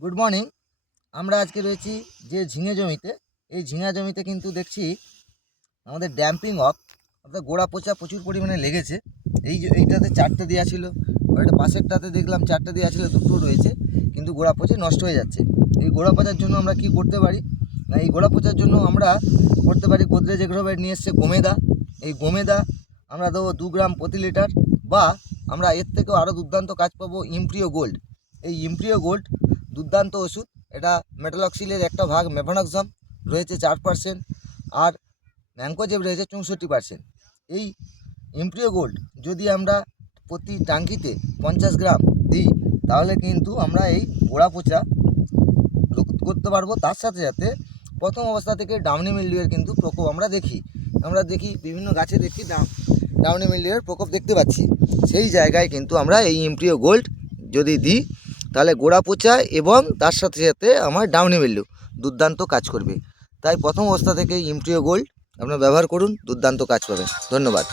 Good morning. আমরা আজকে রয়েছি যে ঝিঙে জমিতে। এই ঝিঙা জমিতে কিন্তু দেখছি আমাদের ড্যাম্পিং অফ অর্থাৎ গোড়া পচা প্রচুর পরিমাণে লেগেছে। এইটাতে 4টে দেওয়া ছিল, ওইটা পাশেরটাতে দেখলাম 4টে দেওয়া ছিল, 2টো রয়েছে, কিন্তু গোড়া পচে নষ্ট হয়ে যাচ্ছে। এই গোড়া পচার জন্য আমরা কি করতে পারি না, এই গোড়া পচার জন্য আমরা করতে পারি গোদরেজ এগ্রোভেট নিয়ে এসছে গোমেদা। এই গোমেদা আমরা দেবো 2 গ্রাম প্রতি লিটার, বা আমরা এর থেকেও আরও দুর্দান্ত কাজ পাবো ইমপ্রিও গোল্ড। এই ইমপ্রিও গোল্ড দুর্দান্ত ওষুধ। এটা মেটালক্সিলের একটা ভাগ মেভানক্সাম রয়েছে 4%, আর ম্যাঙ্কোজেব রয়েছে 64%। এই ইমপ্রিও গোল্ড যদি আমরা প্রতি ট্যাঙ্কিতে 50 গ্রাম দিই, তাহলে কিন্তু আমরা এই গোড়া পচা করতে পারবো। তার সাথে সাথে প্রথম অবস্থা থেকে ডাউনি মিলডিউয়ের কিন্তু প্রকোপ আমরা দেখি বিভিন্ন গাছে দেখি ডাউনি মিলডিউয়ের প্রকোপ দেখতে পাচ্ছি। সেই জায়গায় কিন্তু আমরা এই ইমপ্রিও গোল্ড যদি দিই, তাহলে গোড়া পচা এবং তার সাথে সাথে আমার ডাউনি মিলডিউ দুর্দান্ত কাজ করবে। তাই প্রথম অবস্থা থেকে ইমপ্রিও গোল্ড আপনারা ব্যবহার করুন, দুর্দান্ত কাজ পাবেন। ধন্যবাদ।